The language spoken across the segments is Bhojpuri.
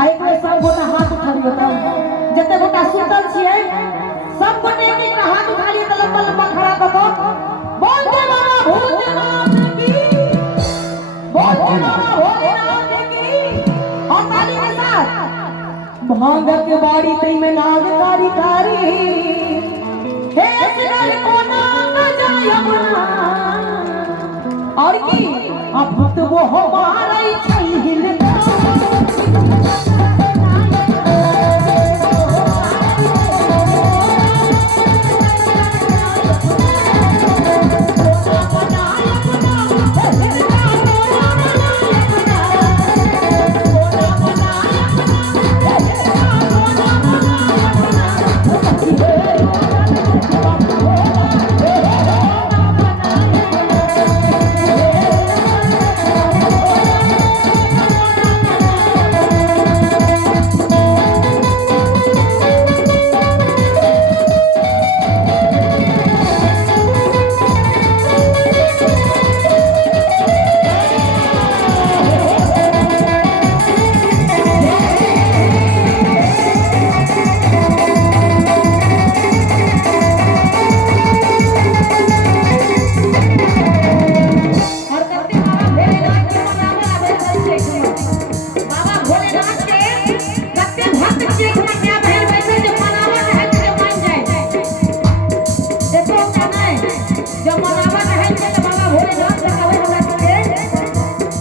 आइ के सब गोटा हाथ उठाइयो त जते गोटा सुतल छिए सब गोटे के हाथ उठाइए त लंबा लंबा खड़ा क के बोल दे बाबा भोलेनाथ की बोल दे बाबा भोलेनाथ की और ताली के साथ भांग के बाड़ी तई में नाग कारी कारी हे सिगल को नाग जाय अपना और की अब वो हमारा ही चाहिए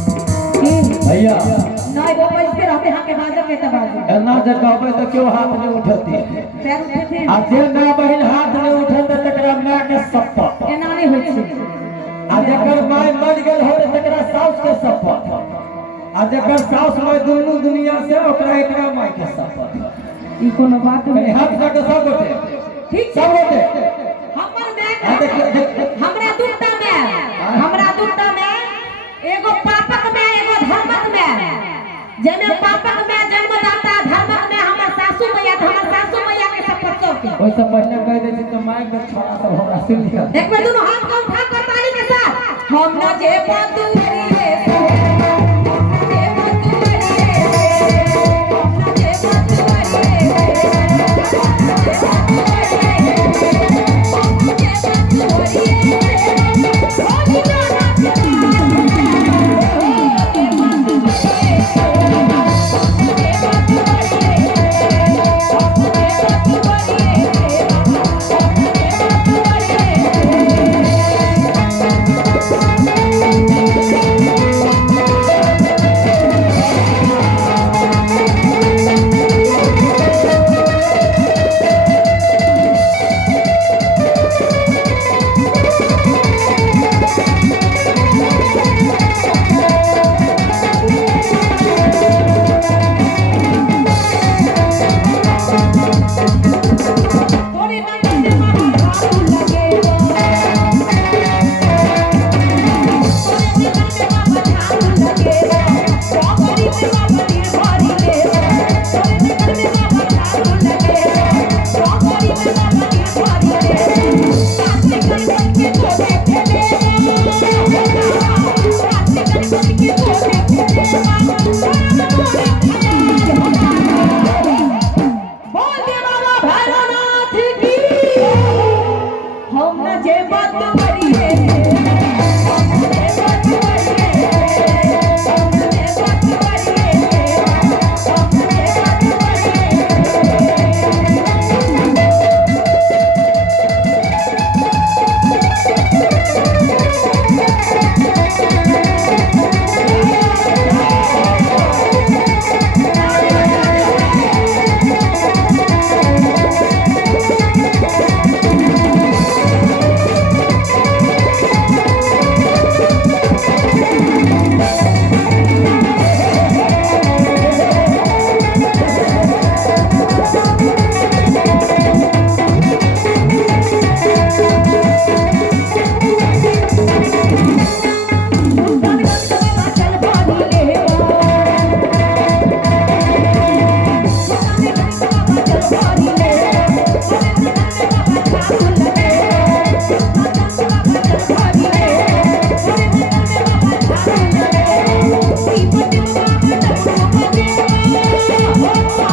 भैया नहीं वो पैसे रहते हां के बाजा के तबाजू एना जे कहबे त क्यों हाथ नहीं उठती पैर उठे आ जे ना बहिन हाथ नहीं उठते तकरा मां के शपथ एना नहीं होय छै आ जेकर माय मर गेल हो तकरा साउस के शपथ आ जेकर साउस में दुनू दुनिया से ओकरा एकरा माय के शपथ ई कोनो बात नहीं हाथ का सब गोटे ठीक सब गोटे हमर में हमरा दुटा में एगो पापक में एगो धर्मक में जेमे पापक में जन्मदाता धर्मक में हमर सासू मैया हमर सासू मैया के शपथ के ओइ से पहले कह दे छी तो माय के छोड़ा सब हमरा सुन लिया एक बार दोनों हाथ को उठा कर ताली के साथ हम न जे बंधुरी